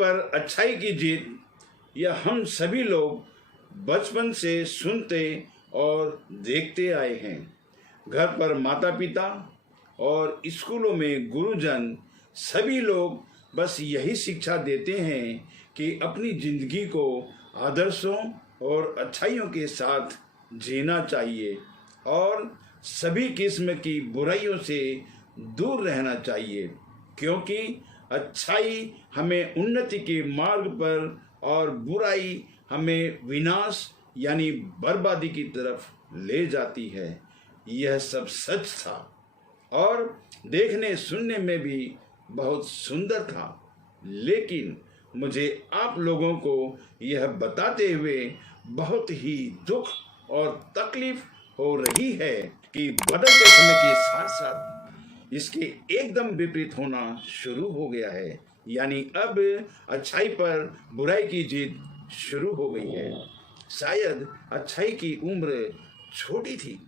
पर अच्छाई की जीत, यह हम सभी लोग बचपन से सुनते और देखते आए हैं। घर पर माता पिता और स्कूलों में गुरुजन सभी लोग बस यही शिक्षा देते हैं कि अपनी जिंदगी को आदर्शों और अच्छाइयों के साथ जीना चाहिए और सभी किस्म की बुराइयों से दूर रहना चाहिए, क्योंकि अच्छाई हमें उन्नति के मार्ग पर और बुराई हमें विनाश यानी बर्बादी की तरफ ले जाती है। यह सब सच था और देखने सुनने में भी बहुत सुंदर था, लेकिन मुझे आप लोगों को यह बताते हुए बहुत ही दुख और तकलीफ हो रही है कि बदलते समय के साथ साथ इसके एकदम विपरीत होना शुरू हो गया है, यानी अब अच्छाई पर बुराई की जीत शुरू हो गई है। शायद अच्छाई की उम्र छोटी थी,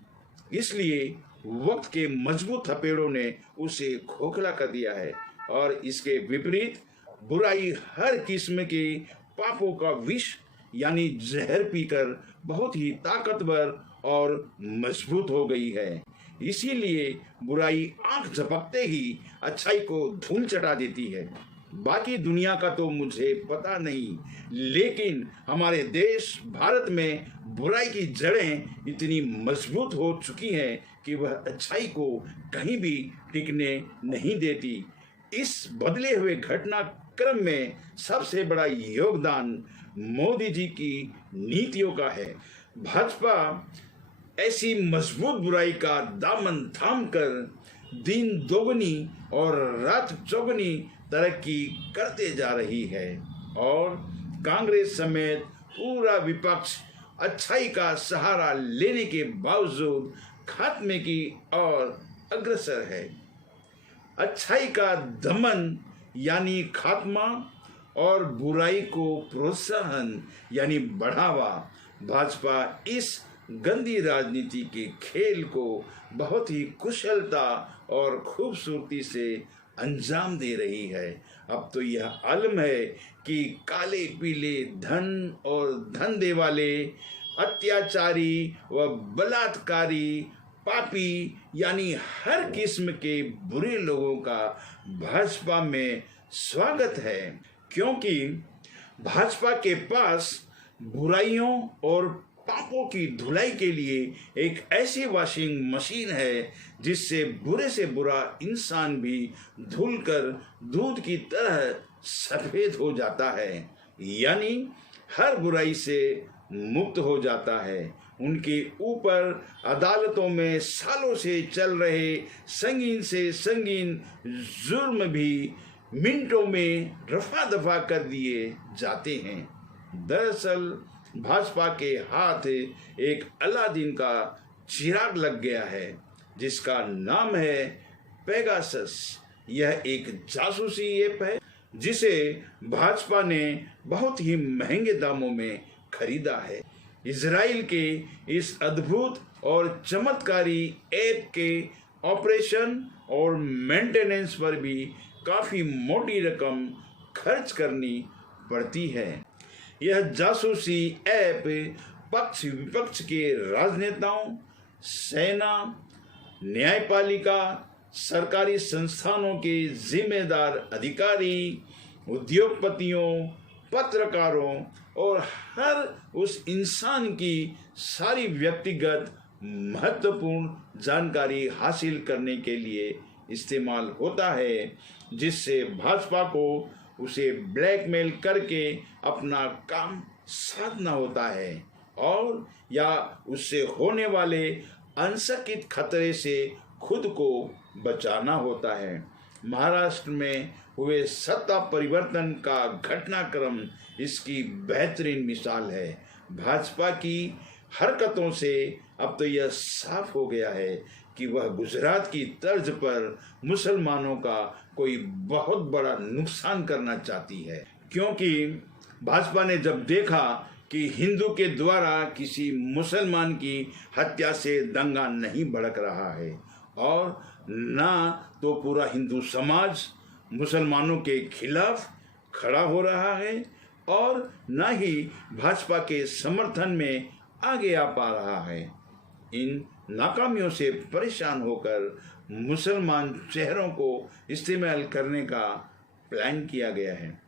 इसलिए वक्त के मजबूत थपेड़ों ने उसे खोखला कर दिया है और इसके विपरीत बुराई हर किस्म के पापों का विष यानी जहर पीकर बहुत ही ताकतवर और मजबूत हो गई है। इसीलिए बुराई आंख झपकते ही अच्छाई को धूल चटा देती है। बाकी दुनिया का तो मुझे पता नहीं, लेकिन हमारे देश भारत में बुराई की जड़ें इतनी मजबूत हो चुकी हैं कि वह अच्छाई को कहीं भी टिकने नहीं देती। इस बदले हुए घटनाक्रम में सबसे बड़ा योगदान मोदी जी की नीतियों का है। भाजपा ऐसी मजबूत बुराई का दामन थाम कर दिन दोगुनी और रात चौगुनी तरक्की करते जा रही है और कांग्रेस समेत पूरा विपक्ष अच्छाई का सहारा लेने के बावजूद खात्मे की ओर अग्रसर है। अच्छाई का दमन यानी खात्मा और बुराई को प्रोत्साहन यानी बढ़ावा, भाजपा इस गंदी राजनीति के खेल को बहुत ही कुशलता और खूबसूरती से अंजाम दे रही है। अब तो यह आलम है कि काले पीले धन और धंधे वाले अत्याचारी व बलात्कारी पापी यानी हर किस्म के बुरे लोगों का भाजपा में स्वागत है, क्योंकि भाजपा के पास बुराइयों और पापों की धुलाई के लिए एक ऐसी वॉशिंग मशीन है जिससे बुरे से बुरा इंसान भी धुलकर दूध की तरह सफेद हो जाता है, यानी हर बुराई से मुक्त हो जाता है। उनके ऊपर अदालतों में सालों से चल रहे संगीन से संगीन जुर्म भी मिनटों में रफा दफा कर दिए जाते हैं। दरअसल भाजपा के हाथ एक अलादीन का चिराग लग गया है जिसका नाम है पेगासस। यह एक जासूसी ऐप है जिसे भाजपा ने बहुत ही महंगे दामों में खरीदा है। इजराइल के इस अद्भुत और चमत्कारी ऐप के ऑपरेशन और मेंटेनेंस पर भी काफी मोटी रकम खर्च करनी पड़ती है। यह जासूसी ऐप पक्ष विपक्ष के राजनेताओं, सेना, न्यायपालिका, सरकारी संस्थानों के जिम्मेदार अधिकारी, उद्योगपतियों, पत्रकारों और हर उस इंसान की सारी व्यक्तिगत महत्वपूर्ण जानकारी हासिल करने के लिए इस्तेमाल होता है, जिससे भाजपा को उसे ब्लैकमेल करके अपना काम साधना होता है और या उससे होने वाले अनसकित खतरे से खुद को बचाना होता है। महाराष्ट्र में हुए सत्ता परिवर्तन का घटनाक्रम इसकी बेहतरीन मिसाल है। भाजपा की हरकतों से अब तो यह साफ हो गया है कि वह गुजरात की तर्ज पर मुसलमानों का कोई बहुत बड़ा नुकसान करना चाहती है, क्योंकि भाजपा ने जब देखा कि हिंदू के द्वारा किसी मुसलमान की हत्या से दंगा नहीं भड़क रहा है और ना तो पूरा हिंदू समाज मुसलमानों के खिलाफ खड़ा हो रहा है और न ही भाजपा के समर्थन में आगे आ पा रहा है। इन नाकामियों से परेशान होकर मुसलमान चेहरों को इस्तेमाल करने का प्लान किया गया है,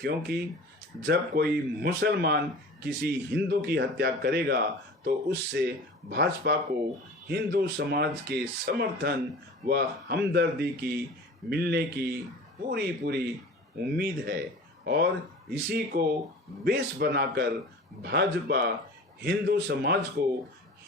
क्योंकि जब कोई मुसलमान किसी हिंदू की हत्या करेगा तो उससे भाजपा को हिंदू समाज के समर्थन व हमदर्दी की मिलने की पूरी उम्मीद है और इसी को बेस बनाकर भाजपा हिंदू समाज को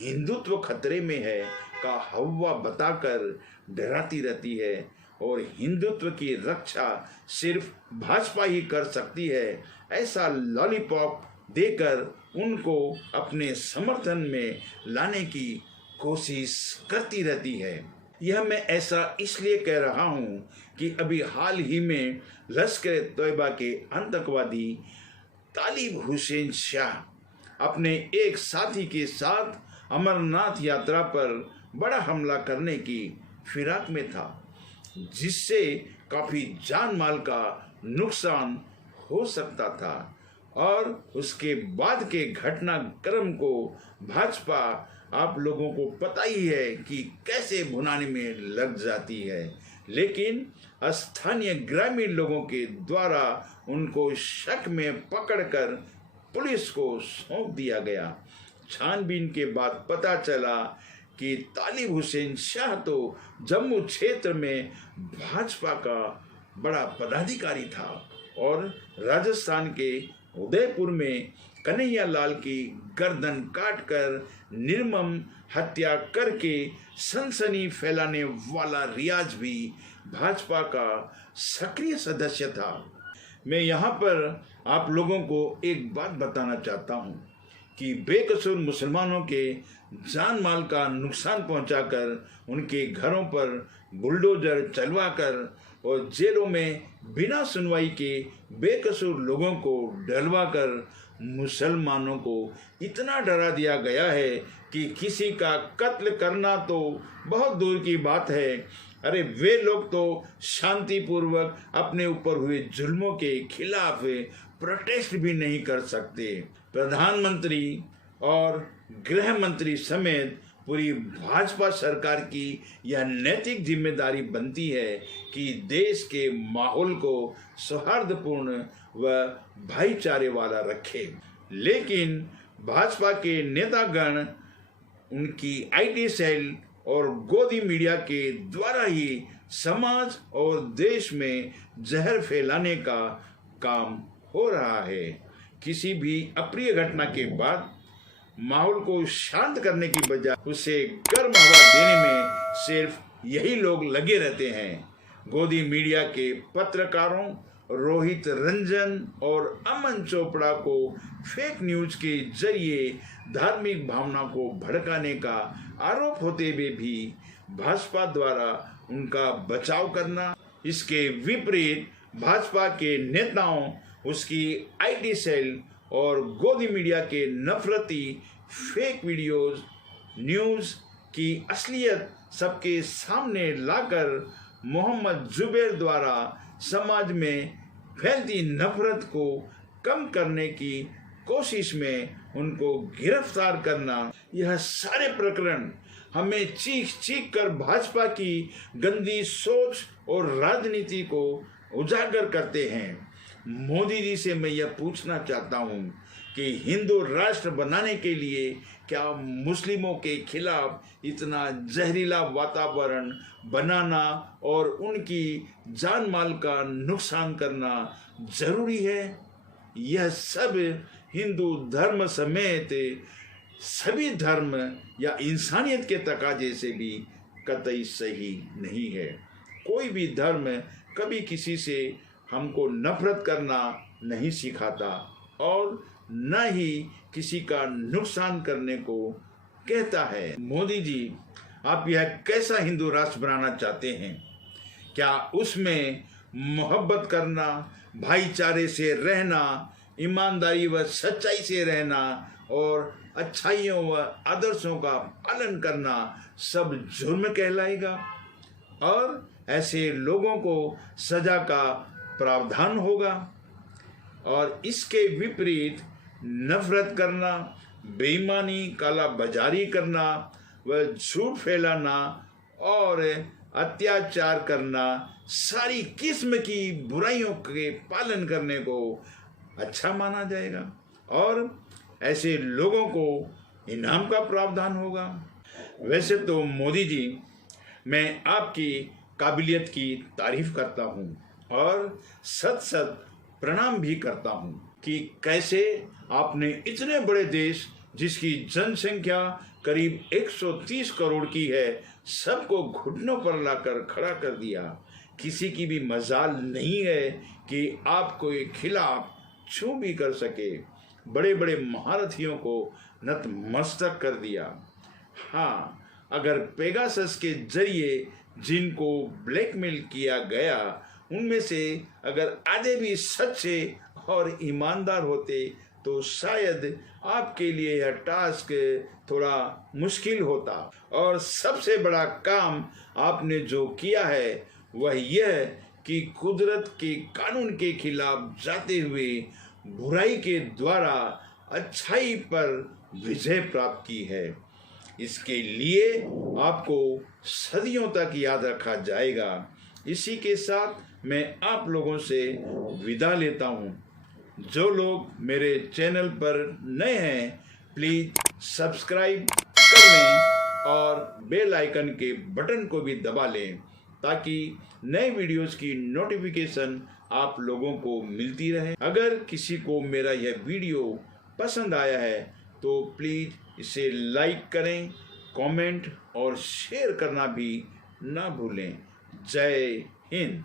हिंदुत्व खतरे में है का हवा बताकर डराती रहती है और हिंदुत्व की रक्षा सिर्फ भाजपा ही कर सकती है, ऐसा लॉलीपॉप देकर उनको अपने समर्थन में लाने की कोशिश करती रहती है। यह मैं ऐसा इसलिए कह रहा हूँ कि अभी हाल ही में लश्कर तैयबा के आतंकवादी तालिब हुसैन शाह अपने एक साथी के साथ अमरनाथ यात्रा पर बड़ा हमला करने की फिराक में था, जिससे काफ़ी जान माल का नुकसान हो सकता था और उसके बाद के घटनाक्रम को भाजपा आप लोगों को पता ही है कि कैसे भुनाने में लग जाती है, लेकिन स्थानीय ग्रामीण लोगों के द्वारा उनको शक में पकड़कर पुलिस को सौंप दिया गया। छानबीन के बाद पता चला कि तालिब हुसैन शाह तो जम्मू क्षेत्र में भाजपा का बड़ा पदाधिकारी था और राजस्थान के उदयपुर में कन्हैया लाल की गर्दन काटकर निर्मम हत्या करके सनसनी फैलाने वाला रियाज भी भाजपा का सक्रिय सदस्य था। मैं यहाँ पर आप लोगों को एक बात बताना चाहता हूँ कि बेकसूर मुसलमानों के जान माल का नुकसान पहुंचाकर उनके घरों पर बुलडोजर चलवाकर और जेलों में बिना सुनवाई के बेकसूर लोगों को डलवाकर मुसलमानों को इतना डरा दिया गया है कि किसी का कत्ल करना तो बहुत दूर की बात है, अरे वे लोग तो शांतिपूर्वक अपने ऊपर हुए जुल्मों के खिलाफ प्रोटेस्ट भी नहीं कर सकते। प्रधानमंत्री और गृह मंत्री समेत पूरी भाजपा सरकार की यह नैतिक जिम्मेदारी बनती है कि देश के माहौल को सौहार्दपूर्ण व भाईचारे वाला रखे, लेकिन भाजपा के नेतागण उनकी आईटी सेल और गोदी मीडिया के द्वारा ही समाज और देश में जहर फैलाने का काम हो रहा है। किसी भी अप्रिय घटना के बाद माहौल को शांत करने की बजाय उसे गर्म हवा देने में सिर्फ यही लोग लगे रहते हैं। गोदी मीडिया के पत्रकारों रोहित रंजन और अमन चोपड़ा को फेक न्यूज के जरिए धार्मिक भावना को भड़काने का आरोप होते हुए भी भाजपा द्वारा उनका बचाव करना, इसके विपरीत भाजपा के नेताओं उसकी आईटी सेल और गोदी मीडिया के नफरती फेक वीडियोस न्यूज़ की असलियत सबके सामने लाकर मोहम्मद जुबैर द्वारा समाज में फैलती नफरत को कम करने की कोशिश में उनको गिरफ्तार करना, यह सारे प्रकरण हमें चीख चीख कर भाजपा की गंदी सोच और राजनीति को उजागर करते हैं। मोदी जी से मैं यह पूछना चाहता हूँ कि हिंदू राष्ट्र बनाने के लिए क्या मुस्लिमों के खिलाफ इतना जहरीला वातावरण बनाना और उनकी जान माल का नुकसान करना जरूरी है? यह सब हिंदू धर्म समेत सभी धर्म या इंसानियत के तकाजे से भी कतई सही नहीं है। कोई भी धर्म कभी किसी से हमको नफरत करना नहीं सिखाता और न ही किसी का नुकसान करने को कहता है। मोदी जी, आप यह कैसा हिंदू राष्ट्र बनाना चाहते हैं? क्या उसमें मोहब्बत करना, भाईचारे से रहना, ईमानदारी व सच्चाई से रहना और अच्छाइयों व आदर्शों का पालन करना सब जुर्म कहलाएगा और ऐसे लोगों को सजा का प्रावधान होगा? और इसके विपरीत नफरत करना, बेईमानी, काला बाजारी करना, व झूठ फैलाना और अत्याचार करना, सारी किस्म की बुराइयों के पालन करने को अच्छा माना जाएगा और ऐसे लोगों को इनाम का प्रावधान होगा। वैसे तो मोदी जी, मैं आपकी काबिलियत की तारीफ करता हूँ और सत सत प्रणाम भी करता हूँ कि कैसे आपने इतने बड़े देश जिसकी जनसंख्या करीब 130 करोड़ की है, सबको घुटनों पर लाकर खड़ा कर दिया। किसी की भी मजाल नहीं है कि आपको के खिलाफ छू भी कर सके। बड़े बड़े महारथियों को नतमस्तक कर दिया। हाँ, अगर पेगासस के जरिए जिनको ब्लैकमेल किया गया उनमें से अगर आधे भी सच्चे और ईमानदार होते तो शायद आपके लिए यह टास्क थोड़ा मुश्किल होता। और सबसे बड़ा काम आपने जो किया है वह यह कि कुदरत के कानून के खिलाफ जाते हुए बुराई के द्वारा अच्छाई पर विजय प्राप्त की है। इसके लिए आपको सदियों तक याद रखा जाएगा। इसी के साथ मैं आप लोगों से विदा लेता हूँ। जो लोग मेरे चैनल पर नए हैं प्लीज़ सब्सक्राइब कर लें और बेल आइकन के बटन को भी दबा लें ताकि नए वीडियोस की नोटिफिकेशन आप लोगों को मिलती रहे। अगर किसी को मेरा यह वीडियो पसंद आया है तो प्लीज़ इसे लाइक करें, कमेंट और शेयर करना भी ना भूलें। जय हिंद।